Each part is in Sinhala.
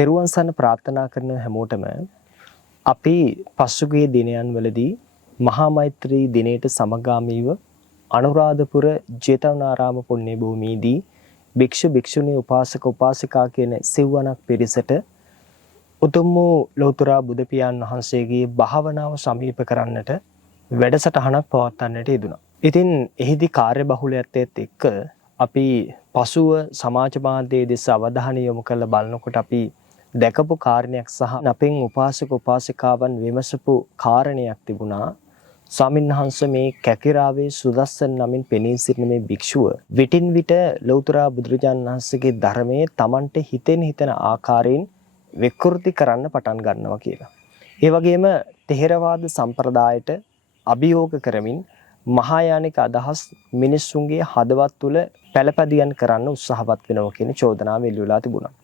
තෙරුවන් සරණ ප්‍රාර්ථනා කරන හැමෝටම අපි පසුගිය දිනයන් වලදී මහා මෛත්‍රී දිනයට සමගාමීව අනුරාධපුර ජේතවනාරාම පුණ්‍ය භූමියේදී භික්ෂු භික්ෂුණී උපාසක උපාසිකා කියන සිව්වණක් පිරිසට උතුම් වූ ලෞතර බුදු පියාණන් වහන්සේගේ භාවනාව සමීප කරන්නට වැඩසටහනක් පවත්වන්නට යෙදුණා. ඉතින් එහිදී කාර්යබහුලයත් එක්ක අපි පසුව සමාජ මාධ්‍යයේ දෙස අවධානය යොමු කරලා බලනකොට අපි දැකපු කාරණයක් සහ අපෙන් උපාසක උපාසිකාවන් විමසපු කාරණයක් තිබුණා. ස්වාමින්වහන්සේ මේ කැකිරාවේ සුදස්සන් නමින් පෙනී සිටින මේ භික්ෂුව විටින් විට ලෞතර බුදුරජාණන් වහන්සේගේ ධර්මයේ Tamante හිතෙන ආකාරයෙන් විකෘති කරන්න පටන් ගන්නවා කියලා. ඒ වගේම ථෙරවාද සම්ප්‍රදායට අභියෝග කරමින් මහායානික අදහස් මිනිස්සුන්ගේ හදවත් තුළ පළපදියම් කරන්න උත්සාහවත් වෙනවා කියන චෝදනාව එළි වෙලා තිබුණා.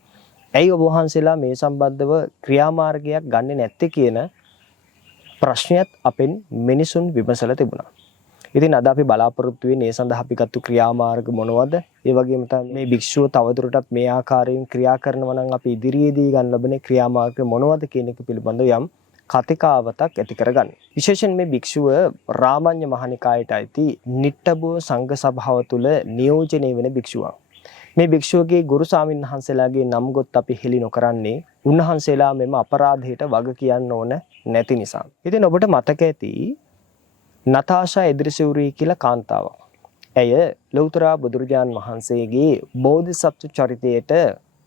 ඇයි ඔබ වහන්සේලා මේ සම්බන්ධව ක්‍රියාමාර්ගයක් ගන්නෙ නැත්තේ කියන ප්‍රශ්නයත් අපෙන් මිනිසුන් විමසලා තිබුණා. ඉතින් අද අපි බලාපොරොත්තු වෙන්නේ මේ සඳහා අපි ගත්තු ක්‍රියාමාර්ග මොනවද? ඒ වගේම තමයි මේ භික්ෂුව තවදුරටත් මේ ආකාරයෙන් ක්‍රියා කරනවා නම් අපි ඉදිරියේදී ගන්න ලබන ක්‍රියාමාර්ග මොනවද කියන එක පිළිබඳව යම් කතිකාවතක් ඇති කරගන්න. විශේෂයෙන් මේ භික්ෂුව රාමඤ්ඤ මහනිකායට අයිති නිට්ටබුව සංඝ සභාව තුළ නියෝජනය වෙන භික්ෂුවක්. මේ භික්ෂුවගේ ගුරු ස්වාමීන් වහන්සේලාගේ නම් ගොත් අපි හෙළි නොකරන්නේ උන්වහන්සේලා මෙම අපරාධයට වග කියන්න ඕන නැති නිසා. ඉතින් ඔබට මතක ඇති නතාෂා එදිරිසිවුරී කියලා කාන්තාවක්. ඇය ලෞතර බුදුරජාන් වහන්සේගේ බෝධිසත්ව චරිතයට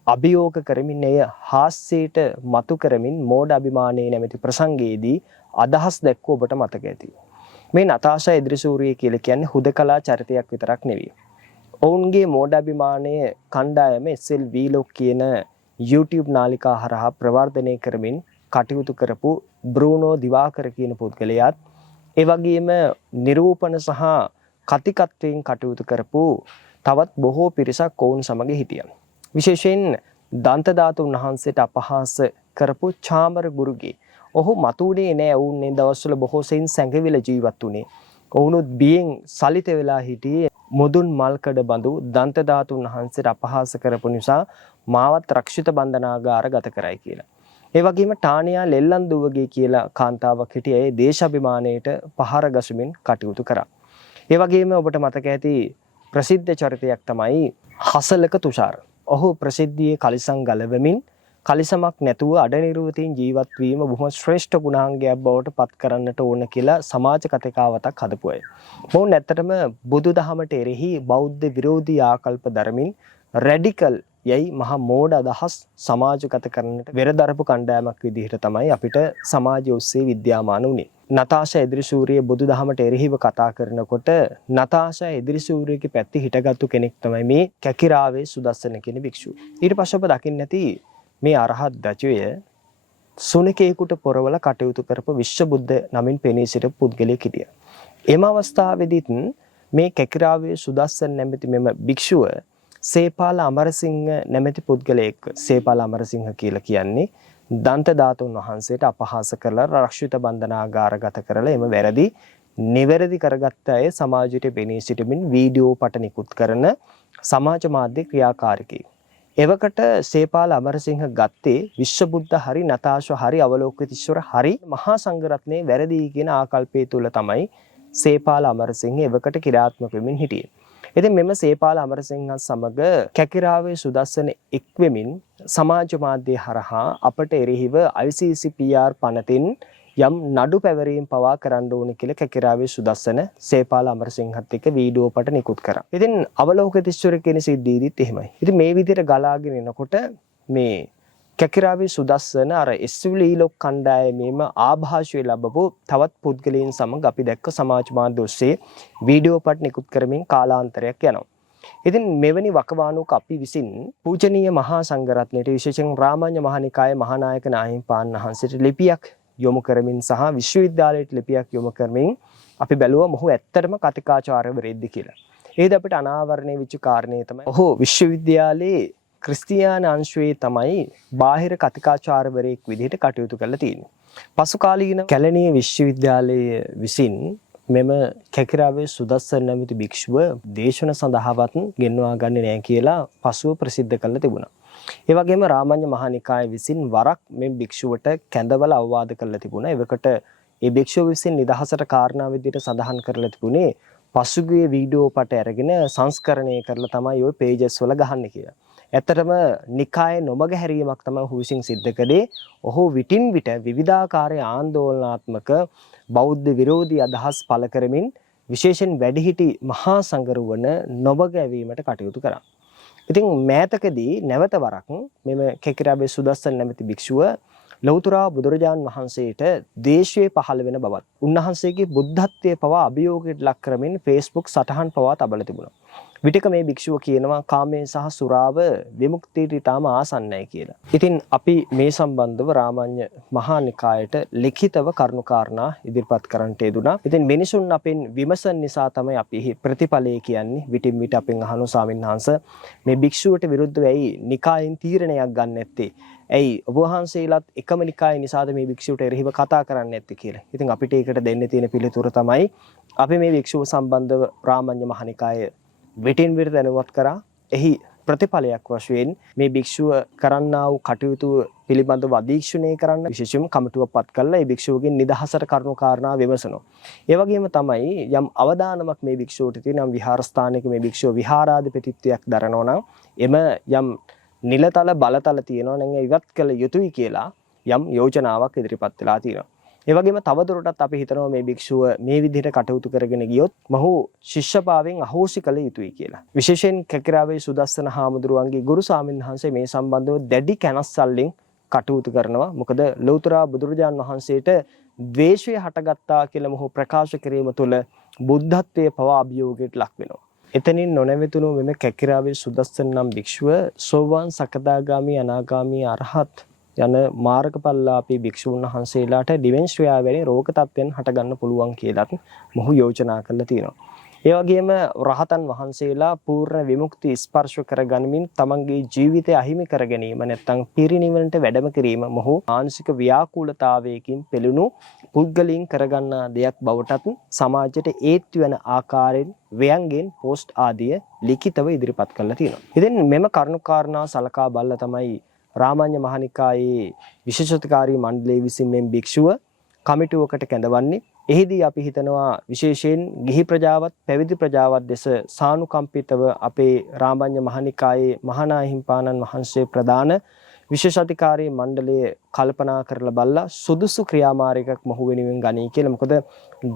අභියෝග කරමින් එය හාස්‍යයට මතු කරමින් මෝඩ අභිමානයේ නැමැති ප්‍රසංගයේදී අදහස් දැක්ව ඔබට මතක ඇති. මේ නතාෂා එදිරිසිවුරී කියලා කියන්නේ හුදකලා චරිතයක් විතරක් නෙවෙයි. ඔවුන්ගේ මෝඩ අභිමානයේ කණ්ඩායම SL Vlog කියන YouTube නාලිකා හරහා ප්‍රවර්ධනය කරමින් කටයුතු කරපු බ්‍රූනෝ දිවාකර කියන පුද්ගලයාත් ඒ වගේම නිරූපණ සහ කතිකත්වයෙන් කටයුතු කරපු තවත් බොහෝ පිරිසක් ඔවුන් සමග හිටියා. විශේෂයෙන් දන්ත ධාතුන් වහන්සේට අපහාස කරපු චාමර ගුරුගේ ඔහු මතුනේ නෑ. ඔවුන් මේ දවස්වල බොහෝ සෙයින් සැඟවිලා ජීවත් වුණේ. ඔවුනුත් බියෙන් සලිත වෙලා හිටියේ මුදුන් මල්කඩ බඳු දන්ත ධාතුන් වහන්සේට අපහාස කරපු නිසා මාවත් රක්ෂිත බන්ධනාගාර ගත කරයි කියලා. ඒ වගේම ටානියා ලෙල්ලන්දුවගේ කියලා කාන්තාවක් හිටියේ ඒ දේශාභිමානයට පහර ගසමින් කටයුතු කරා. ඒ වගේම ඔබට මතක ඇති ප්‍රසිද්ධ චරිතයක් තමයි හසලක තුෂාර. ඔහු ප්‍රසිද්ධියේ කලිසම් ගලවමින් කලිසමක් නැතුව අඩනිරුවතින් ජීවත් වීම බොහොම ශ්‍රේෂ්ඨ ගුණාංගයක් බවට පත් කරන්නට ඕන කියලා සමාජ කතිකාවතක් හදපු අය. මොවුන් ඇත්තටම බුදුදහමට එරෙහි බෞද්ධ විරෝධී ආකල්ප දරමින් රැඩිකල් යයි මහා මෝඩ අදහස් සමාජගත කරන්නට වෙරදරපු කණ්ඩායමක් විදිහට තමයි අපිට සමාජය ඔස්සේ විද්‍යාමාන වුණේ. නතාෂා එදිරිසූරිය බුදුදහමට එරෙහිව කතා කරනකොට නතාෂා එදිරිසූරියගේ පැත්තේ හිටගත්තු කෙනෙක් තමයි මේ කැකිරාවේ සුදස්සන කියන භික්ෂුව. ඊට පස්සේ ඔබ දකින්න ඇති මේ අරහත් දචුය සුනිකේකට පොරවල කටයුතු කරපු විශ්වබුද්ධ නමින් පෙනී සිටපු පුද්ගලයෙක් හිටියා. එම අවස්ථාවේදීත් මේ කැකිරාවේ සුදස්සන නැමැති මෙම භික්ෂුව සේපාල අමරසිංහ නැමැති පුද්ගලයෙක්. සේපාල අමරසිංහ කියලා කියන්නේ දන්ත ධාතුන් වහන්සේට අපහාස කරලා රක්ෂිත බන්ධනාගාරගත කරලා එම වැරදි නිවැරදි කරගත්ත අය සමාජයට පෙනී සිටමින් වීඩියෝ පට නිකුත් කරන සමාජ මාධ්‍ය ක්‍රියාකාරිකයෙක්. එවකට සේපාල අමරසිංහ ගත්තේ විශ්වබුද්ධ හරි නතාෂා හරි අවලෝකිතීශ්වර හරි මහා සංඝරත්නයේ වැරදි කියන ආකල්පය තුල තමයි සේපාල අමරසිංහ එවකට ක්‍රියාත්මක වෙමින් හිටියේ. ඉතින් මෙම සේපාල අමරසිංහත් සමග කැකිරාවේ සුදස්සන එක්වෙමින් සමාජ මාධ්‍ය හරහා අපට එරෙහිව ICCPR පනතින් යම් නඩු පැවරීම් පවා කරන්න ඕන කියලා කැකිරාවේ සුදස්සන සේපාල අමරසිංහත් එක්ක වීඩියෝ පට නිකුත් කරා. ඉතින් අවලෝකිතීශ්වර කියන සිද්ධියදිත් එහෙමයි. ඉතින් මේ විදිහට ගලාගෙන එනකොට මේ කැකිරාවේ සුදස්සන අර SL Vlog කණ්ඩායමේම ආభాෂය ලැබපු තවත් පුද්ගලයන් සමග අපි දැක්ක සමාජ මාධ්‍ය ඔස්සේ වීඩියෝ පට නිකුත් කරමින් කාලාන්තරයක් යනවා. ඉතින් මෙවැනි වකවානුවක අපි විසින් පූජනීය මහා සංඝරත්නයට විශේෂයෙන් රාමඤ්ඤ මහනිකායේ මහානායක නාහිමිපාණන් වහන්සේට ලිපියක් යොමු කරමින් සහ විශ්වවිද්‍යාලයට ලිපියක් යොමු කරමින් අපි බැලුවා මොහු ඇත්තටම කතිකාචාර්යවරයෙක්ද කියලා. ඒද අපිට අනාවරණය වෙච්ච කාරණේ තමයි ඔහු විශ්වවිද්‍යාලයේ ක්‍රිස්තියානි අංශයේ තමයි බාහිර කතිකාචාර්යවරයෙක් විදිහට කටයුතු කරලා තියෙන්නේ. පසු කාලීන කැලණිය විශ්වවිද්‍යාලයේ විසින් මෙම කැකිරාවේ සුදස්සන නැමැති භික්ෂුව දේශන සඳහාවත් ගෙන්වා ගන්නේ නැහැ කියලා පසුව ප්‍රසිද්ධ කළා තිබුණා. ඒ වගේම රාමඤ්ඤ මහානිකාය විසින් වරක් මේ භික්ෂුවට කැඳවල අවවාද කරලා තිබුණා. එවකට ඒ භික්ෂුව විසින් නිදහසට කාරණා විදිහට සඳහන් කරලා තිබුණේ පසුගිය වීඩියෝ පට අරගෙන සංස්කරණය කරලා තමයි ওই පේජස් වල ගහන්නේ කියලා. ඇත්තටම නිකායේ නොමග හැරීමක් තමයි ඔහු විසින් සිද්ධ කළේ. ඔහු විටින් විට විවිධාකාර ආందోලනාත්මක බෞද්ධ විරෝධී අදහස් පළ කරමින් විශේෂයෙන් වැඩිහිටි මහා සංඝරුවන නොමග ඇවීමට කටයුතු කරා. ඉතින් මෑතකදී නැවත වරක් මෙම කෙකිරාබේ සුදස්සන් නැමැති භික්ෂුව ලෞතර බුදුරජාන් වහන්සේට දේශයේ පහළ වෙන බවත් උන්වහන්සේගේ බුද්ධත්වයේ පවා අභියෝගයට ලක් කරමින් Facebook සටහන් පවා තබලා තිබුණා. විටක මේ භික්ෂුව කියනවා කාමයේ සහ සුරාව විමුක්තියට ඊටම ආසන්නයි කියලා. ඉතින් අපි මේ සම්බන්ධව රාමඤ්ඤ මහා නිකායට ලිඛිතව කරුණාකාරණා ඉදිරිපත් කරන්නට යෙදුණා. ඉතින් මිනිසුන් අපෙන් විමසන නිසා තමයි අපි ප්‍රතිඵලය කියන්නේ. විටින් විට අපෙන් අහන ස්වාමීන් වහන්සේ මේ භික්ෂුවට විරුද්ධව ඇයි නිකායෙන් තීරණයක් ගන්න නැත්තේ? ඇයි ඔබ වහන්සේලාත් එකම නිකාය නිසාද මේ භික්ෂුවට එරෙහිව කතා කරන්නේ නැත්තේ කියලා. ඉතින් අපිට ඒකට දෙන්න තියෙන පිළිතුර තමයි අපි මේ භික්ෂුව සම්බන්ධව රාමඤ්ඤ මහා නිකාය විටින් විට දැනුවත් කරා. එහි ප්‍රතිඵලයක් වශයෙන් මේ භික්ෂුව කරන්නා වූ කටයුතු පිළිබඳව අධීක්ෂණය කරන්න විශේෂයෙන්ම කමිටුවක් පත් කළා. ඒ භික්ෂුවගෙන් නිදහසට කරුණු කාරණා විමසනවා. ඒ වගේම තමයි යම් අවදානමක් මේ භික්ෂුවට තියෙන යම් විහාරස්ථානයක මේ භික්ෂුව විහාරාධිපතිත්වයක් දරනවා නම් එම යම් නිලතල බලතල තියෙනවා නම් ඉවත් කළ යුතුයි කියලා යම් යෝජනාවක් ඉදිරිපත් වෙලා තියෙනවා. ඒ වගේම තවදුරටත් අපි හිතනවා මේ භික්ෂුව මේ විදිහට කටයුතු කරගෙන ගියොත් මොහු ශිෂ්‍යභාවයෙන් අහෝසි කළ යුතුයි කියලා. විශේෂයෙන් කැකිරාවේ සුදස්සන හාමුදුරුවන්ගේ ගුරු ස්වාමීන් වහන්සේ මේ සම්බන්ධව දැඩි කැනස්සල්ලෙන් කටයුතු කරනවා. මොකද ලෞතර බුදුරජාන් වහන්සේට ද්වේෂය හටගත්තා කියලා මොහු ප්‍රකාශ කිරීම තුළ බුද්ධත්වයේ පවා අභියෝගයට ලක් වෙනවා. එතනින් නොනැවතුණු මෙම කැකිරාවේ සුදස්සන නම් භික්ෂුව සෝවාන් සකදාගාමි අනාගාමි අරහත් යන මාර්ගඵලලාභී භික්ෂුන් වහන්සේලාට ඩිමෙන්ෂියා වැනි රෝග තත්ත්වයන් හටගන්න පුළුවන් කියලාත් මොහු යෝජනා කරලා තියෙනවා. ඒ වගේම රහතන් වහන්සේලා පූර්ණ විමුක්ති ස්පර්ශ කරගනිමින් තමන්ගේ ජීවිතය අහිමි කර ගැනීම නැත්නම් පිරිනිවනට වැඩම කිරීම මොහු මානසික ව්‍යාකූලතාවයකින් පෙළුණු පුද්ගලයන් කරගන්නා දෙයක් බවටත් සමාජයට ඒත්තු වෙන ආකාරයෙන් ව්‍යංගෙන් පෝස්ට් ආදිය ලිඛිතව ඉදිරිපත් කරලා තියෙනවා. ඉතින් මෙම කරුණාකාරණා සලකා බලලා තමයි රාමඤ්ඤ මහානිකායේ විශේෂාධිකාරී මණ්ඩලය විසින් මේ භික්ෂුව කමිටුවකට කැඳවන්නේ. එහිදී අපි හිතනවා විශේෂයෙන් ගිහි ප්‍රජාවත් පැවිදි ප්‍රජාවත් දෙස සානුකම්පිතව අපේ රාමඤ්ඤ මහානිකායේ මහානා හිම්පාණන් වහන්සේ ප්‍රදාන විශේෂාධිකාරී මණ්ඩලය කල්පනා කරලා බලලා සුදුසු ක්‍රියාමාර්ගයක් මොහු වෙනුවෙන් ගනී කියලා. මොකද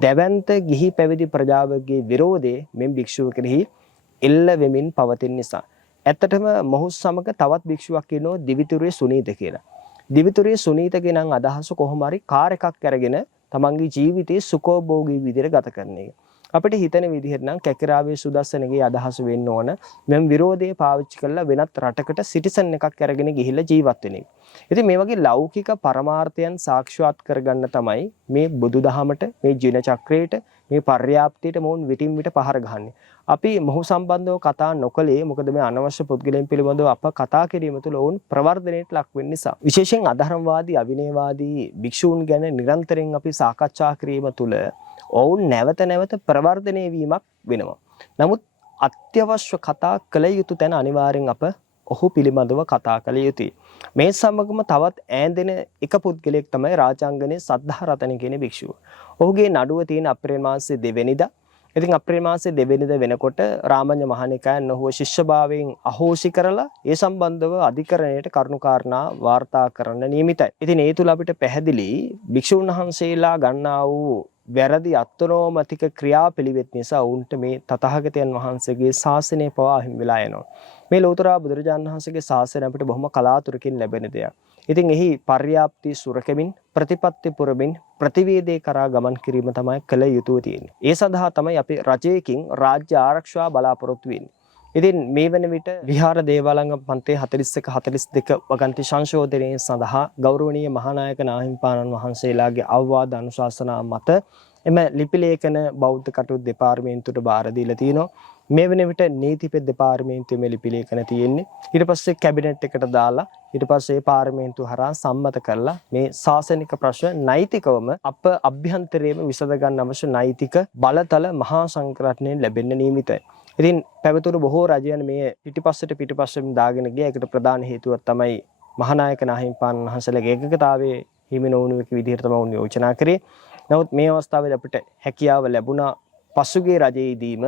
දැවැන්ත ගිහි පැවිදි ප්‍රජාවගේ විරෝධය මේ භික්ෂුව කෙරෙහි එල්ල වෙමින් පවතින නිසා. ඇත්තටම මොහු සමග තවත් භික්ෂුවක් ඉන්නවා දිවිතුරේ සුනීත කියලා. දිවිතුරේ සුනීතගේ නම් අදහස කොහොම හරි කාර් එකක් අරගෙන තමන්ගේ ජීවිතේ සුඛෝභෝගී විදිහට ගත කරන එක. අපිට හිතන විදිහට නම් කැකිරාවේ සුදස්සනගේ අදහස වෙන්න ඕන මෙම් විරෝධය පාවිච්චි කරලා වෙනත් රටකට සිටිසන් එකක් අරගෙන ගිහිල්ලා ජීවත් වෙන එක. ඉතින් මේ වගේ ලෞකික පරමාර්ථයන් සාක්ෂාත් කරගන්න තමයි මේ බුදුදහමට මේ ජින චක්‍රයට මේ පර්යාප්තියට මොවුන් විටින් විට පහර ගහන්නේ. අපි මොහු සම්බන්ධව කතා නොකලේ මොකද මේ අනවශ්‍ය පුද්ගලයන් පිළිබඳව අප කතා කිරීම තුළ ඔවුන් ප්‍රවර්ධනයට ලක් වෙන නිසා. විශේෂයෙන් අධර්මවාදී අවිනයවාදී භික්ෂූන් ගැන නිරන්තරයෙන් අපි සාකච්ඡා කිරීම තුළ ඔවුන් නැවත නැවත ප්‍රවර්ධනය වීමක් වෙනවා. නමුත් අත්‍යවශ්‍ය කතා කළ යුතු තැන අනිවාර්යෙන් අප ඔහු පිළිබඳව කතා කළ යුතුයි. මේ සමගම තවත් ඈඳෙන එක පුද්ගලයෙක් තමයි රාජාංගනේ සද්ධා රතන කියන භික්ෂුව. ඔහුගේ නඩුව තියෙන අප්‍රේල් මාසයේ 2 වෙනිදා. ඉතින් අප්‍රේල් මාසයේ 2 වෙනිදා වෙනකොට රාමඤ්ඤ මහානිකායන් ඔහුව ශිෂ්‍යභාවයෙන් අහෝසි කරලා ඒ සම්බන්ධව අධිකරණයට කරුණාකාරණා වාර්තා කරන්න නියමිතයි. ඉතින් ඒ තුල අපිට පැහැදිලි භික්ෂුන් වහන්සේලා ගන්නා වූ වැරදි අත්නෝමතික ක්‍රියාපිළිවෙත් නිසා උන්ට මේ තථාගතයන් වහන්සේගේ ශාසනය පවා හිමි වෙලා යනවා. මේ ලෞතර බුදුරජාණන් වහන්සේගේ ශාසනය අපිට බොහොම කලාතුරකින් ලැබෙන දෙයක්. ඉතින් එහි පර්යාප්ති සුරකමින් ප්‍රතිපත්ති පුරමින් ප්‍රතිවේදේ කරා ගමන් කිරීම තමයි කළ යුතුව තියෙන්නේ. ඒ සඳහා තමයි අපි රජයකින් රාජ්‍ය ආරක්ෂාව බලාපොරොත්තු වෙන්නේ. ඉතින් මේ වෙන විට විහාර දේවාලංග පන්තේ 41 42 වගන්ති සංශෝධනයේ සඳහා ගෞරවනීය මහානායක නාහිමිපාණන් වහන්සේලාගේ අවවාද අනුශාසනා මත එම ලිපි ලේඛන බෞද්ධ කටයුතු දෙපාර්තමේන්තුවට බාර දීලා තිනවා. මේ වෙන විට නීතිපති දෙපාර්තමේන්තුවේ මේ ලිපි ලේඛන තියෙන්නේ. ඊට පස්සේ කැබිනට් එකට දාලා ඊට පස්සේ පාර්ලිමේන්තුව හරහා සම්මත කරලා මේ ශාසනික ප්‍රශ්න නෛතිකවම අප අභ්‍යන්තරයේම විසඳ ගන්න අවශ්‍ය නෛතික බලතල මහා සංඝරත්නයෙන් ලැබෙන්න නියමිතයි. ඉතින් පැවතුණු බොහෝ රජයන් මේ පිටිපස්සෙන් දාගෙන ගිය එකට ප්‍රධාන හේතුවක් තමයි මහානායක නාහිමිපාණන් වහන්සේලාගේ ඒකකතාවයේ හිමි නොවුණු එක විදිහට තමයි උන් යෝජනා කරේ. නමුත් මේ අවස්ථාවේදී අපිට හැකියාව ලැබුණා පසුගිය රජයේදීම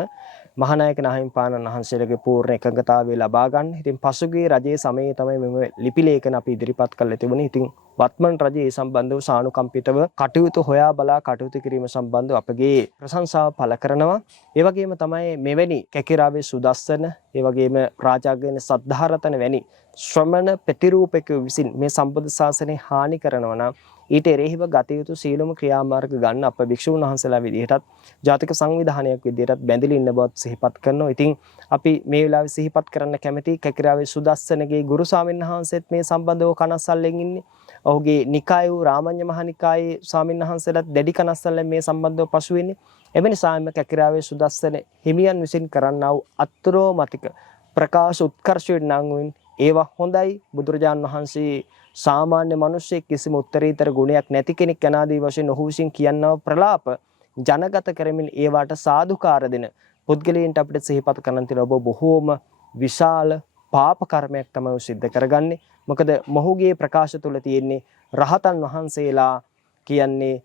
මහානායක නාහිමිපාණන් වහන්සේලාගේ පූර්ණ එකඟතාවය ලබා ගන්න. ඉතින් පසුගිය රජයේ සමයේ තමයි මෙම ලිපි ලේඛන අපි ඉදිරිපත් කළා තිබුණේ. ඉතින් වත්මන් රජයේ සම්බන්ධව සානුකම්පිතව කටයුතු හොයා බලා කටයුතු කිරීම සම්බන්ධව අපගේ ප්‍රශංසාව පළ කරනවා. ඒ වගේම තමයි මෙවැනි කැකිරාවේ සුදස්සන, ඒ වගේම රාජාග්‍රේන සද්ධාරතන වැනි ශ්‍රමණ ප්‍රතිරූපකයෝ විසින් මේ සම්බුද්ධ ශාසනය හානි කරනවා නම් ඊට එරෙහිව ගත යුතු සීලම ක්‍රියාමාර්ග ගන්න අප භික්ෂුන් වහන්සේලා විදිහටත් ජාතික සංවිධානයක් විදිහටත් බැඳිලා ඉන්න බවත් සිහිපත් කරනවා. ඉතින් අපි මේ වෙලාවේ සිහිපත් කරන්න කැමති කැකිරාවේ සුදස්සනගේ ගුරු ස්වාමීන් වහන්සේත් මේ සම්බන්ධව කනස්සල්ලෙන් ඉන්නේ. ඔහුගේ නිකාය වූ රාමඤ්ඤ මහනිකායේ ස්වාමීන් වහන්සේලාත් දැඩි කනස්සල්ලෙන් මේ සම්බන්ධව පසු වෙන්නේ. එවැනි සාම කැකිරාවේ සුදස්සන හිමියන් විසින් කරන්නා වූ අත්‍රෝමතික ප්‍රකාශ උත්කර්ෂයට නංගුවෙන් ඒවා හොඳයි. බුදුරජාන් වහන්සේ සාමාන්‍ය මිනිස්සෙක් කිසිම උත්තරීතර ගුණයක් නැති කෙනෙක් යනාදී වශයෙන් ඔහු විසින් කියනව ප්‍රලාප ජනගත කරමින් ඒවට සාදුකාර දෙන පුද්ගලයන්ට අපිට සිහිපත් කරන්න තියෙන ඔබ බොහෝම විශාල පාප කර්මයක් තමයි සිද්ධ කරගන්නේ. මොකද මොහුගේ ප්‍රකාශ තුල තියෙන්නේ රහතන් වහන්සේලා කියන්නේ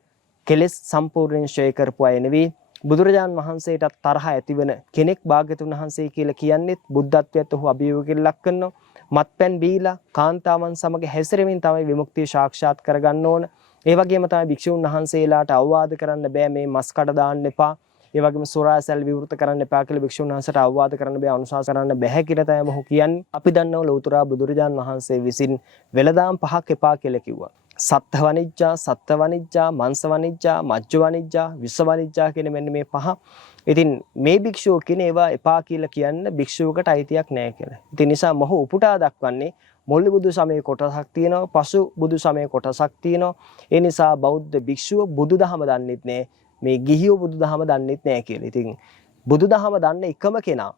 කෙලෙස් සම්පූර්ණයෙන් ඡය කරපු අය නෙවෙයි. බුදුරජාන් වහන්සේට තරහ ඇතිවන කෙනෙක් භාග්‍යතුන් වහන්සේ කියලා කියන්නේත් බුද්ධත්වයට ඔහු අභියෝගයෙන් ලක් කරනවා. මත්පැන් බීලා කාන්තාවන් සමග හැසිරෙමින් තමයි විමුක්තිය සාක්ෂාත් කරගන්න ඕන. ඒ වගේම තමයි භික්ෂුන් වහන්සේලාට අවවාද කරන්න බෑ මේ මස් කඩ දාන්න එපා. ඒ වගේම සොරාසැල් විවෘත කරන්න එපා කියලා භික්ෂුන් වහන්සේට අවවාද කරන්න බෑ, අනුශාසන කරන්න බෑ කියලා තමයි මොහු කියන්නේ. අපි දන්නව ලෞතර බුදුරජාන් වහන්සේ විසින් වෙළදාම් 5ක් එපා කියලා කිව්වා. සත්ත්ව වනිජ්ජා, සත්ත්ව වනිජ්ජා, මාංශ වනිජ්ජා, මජ්ජ වනිජ්ජා, විස වනිජ්ජා කියන මෙන්න මේ 5. ඉතින් මේ භික්ෂුව කියන ඒවා එපා කියලා කියන්න භික්ෂුවකට අයිතියක් නැහැ කියලා. ඉතින් නිසා මොහු උපුටා දක්වන්නේ මොල්ලි බුදු සමයේ කොටසක් තියෙනවා, පසු බුදු සමයේ කොටසක් තියෙනවා. ඒ නිසා බෞද්ධ භික්ෂුව බුදුදහම දන්නෙත් නැහැ. මේ ගිහියෝ බුදුදහම දන්නෙත් නැහැ කියලා. ඉතින් බුදුදහම දන්න එකම කෙනා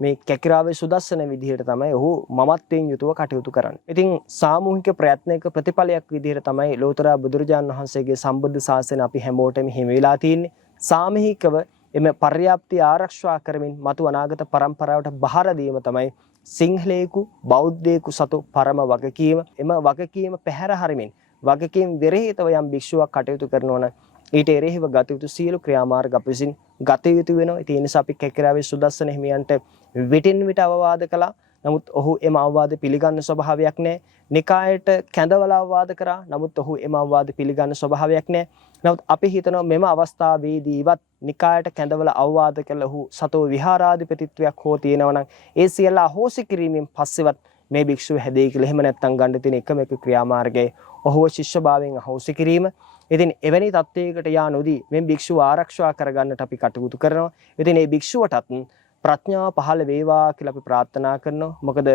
මේ කැකිරාවේ සුදස්සන විදිහට තමයි ඔහු මමත්වයෙන් යුතුව කටයුතු කරන්නේ. ඉතින් සාමූහික ප්‍රයත්නයක ප්‍රතිඵලයක් විදිහට තමයි ලෝතර බුදුරජාණන් වහන්සේගේ සම්බුද්ධ ශාසනය අපි හැමෝටම හිමි වෙලා තියෙන්නේ. සාමූහිකව එම පර්යාප්තිය ආරක්ෂා කරමින් මතු අනාගත පරම්පරාවට බහර දීම තමයි සිංහලයෙකු බෞද්ධයෙකු සතු පරම වගකීම. එම වගකීම පැහැර හරිමින් වගකීම් විරහිතව යම් භික්ෂුවක් කටයුතු කරනවා නම් ඊට එරෙහිව ගත යුතු සියලු ක්‍රියාමාර්ග අපි විසින් ගත යුතු වෙනවා. ඒ නිසා අපි කැකිරාවේ සුදස්සන හිමියන්ට විටින් විට අවවාද කළා. නමුත් ඔහු එම අවවාද පිළිගන්න ස්වභාවයක් නැහැ. නිකායට කැඳවලා අවවාද කරා. නමුත් ඔහු එම අවවාද පිළිගන්න ස්වභාවයක් නැහැ. නමුත් අපි හිතනවා මෙම අවස්ථාවේදීවත් නිකායට කැඳවලා අවවාද කළ ඔහු සතෝ විහාරාධිපතිත්වයක් හෝ තියෙනවා නම් ඒ සියල්ල අහෝසි කිරීමෙන් පස්සෙවත් මේ භික්ෂුව හැදෙයි කියලා. එහෙම නැත්නම් ගන්න තියෙන එකම එක ක්‍රියාමාර්ගය ඔහුව ශිෂ්‍යභාවයෙන් අහෝසි කිරීම. ඉතින් එවැනි තත්ත්වයකට යා නොදී මේ භික්ෂුව ආරක්ෂා කරගන්නට අපි කටයුතු කරනවා. ඉතින් මේ භික්ෂුවටත් ප්‍රඥාව පහළ වේවා කියලා අපි ප්‍රාර්ථනා කරනවා. මොකද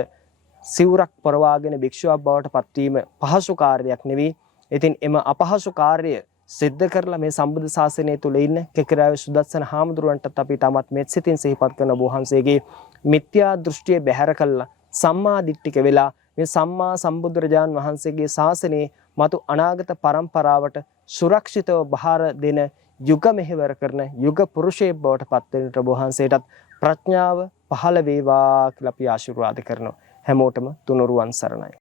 සිවුරක් පරවාගෙන භික්ෂුවක් බවට පත්වීම පහසු කාර්යයක් නෙවෙයි. ඉතින් එම අපහසු කාර්යය සිද්ධ කරලා මේ සම්බුද්ධ ශාසනය තුල ඉන්න කැකිරාවේ සුදස්සන හාමුදුරුවන්ටත් අපි තමත් මෙත් සිතින් සිහිපත් කරන ඔබ වහන්සේගේ මිත්‍යා දෘෂ්ටිය බැහැර කළා සම්මා දිට්ඨික වෙලා මේ සම්මා සම්බුදුරජාන් වහන්සේගේ ශාසනයේ මතු අනාගත පරම්පරාවට සුරක්ෂිතව බහාර දෙන යුග මෙහෙවර කරන යුග පුරුෂයෙක් බවට පත් වෙන්නට ඔබ වහන්සේටත් ප්‍රඥාව පහළ වේවා කියලා අපි ආශිර්වාද කරනවා. හැමෝටම තුනුරුවන් සරණයි.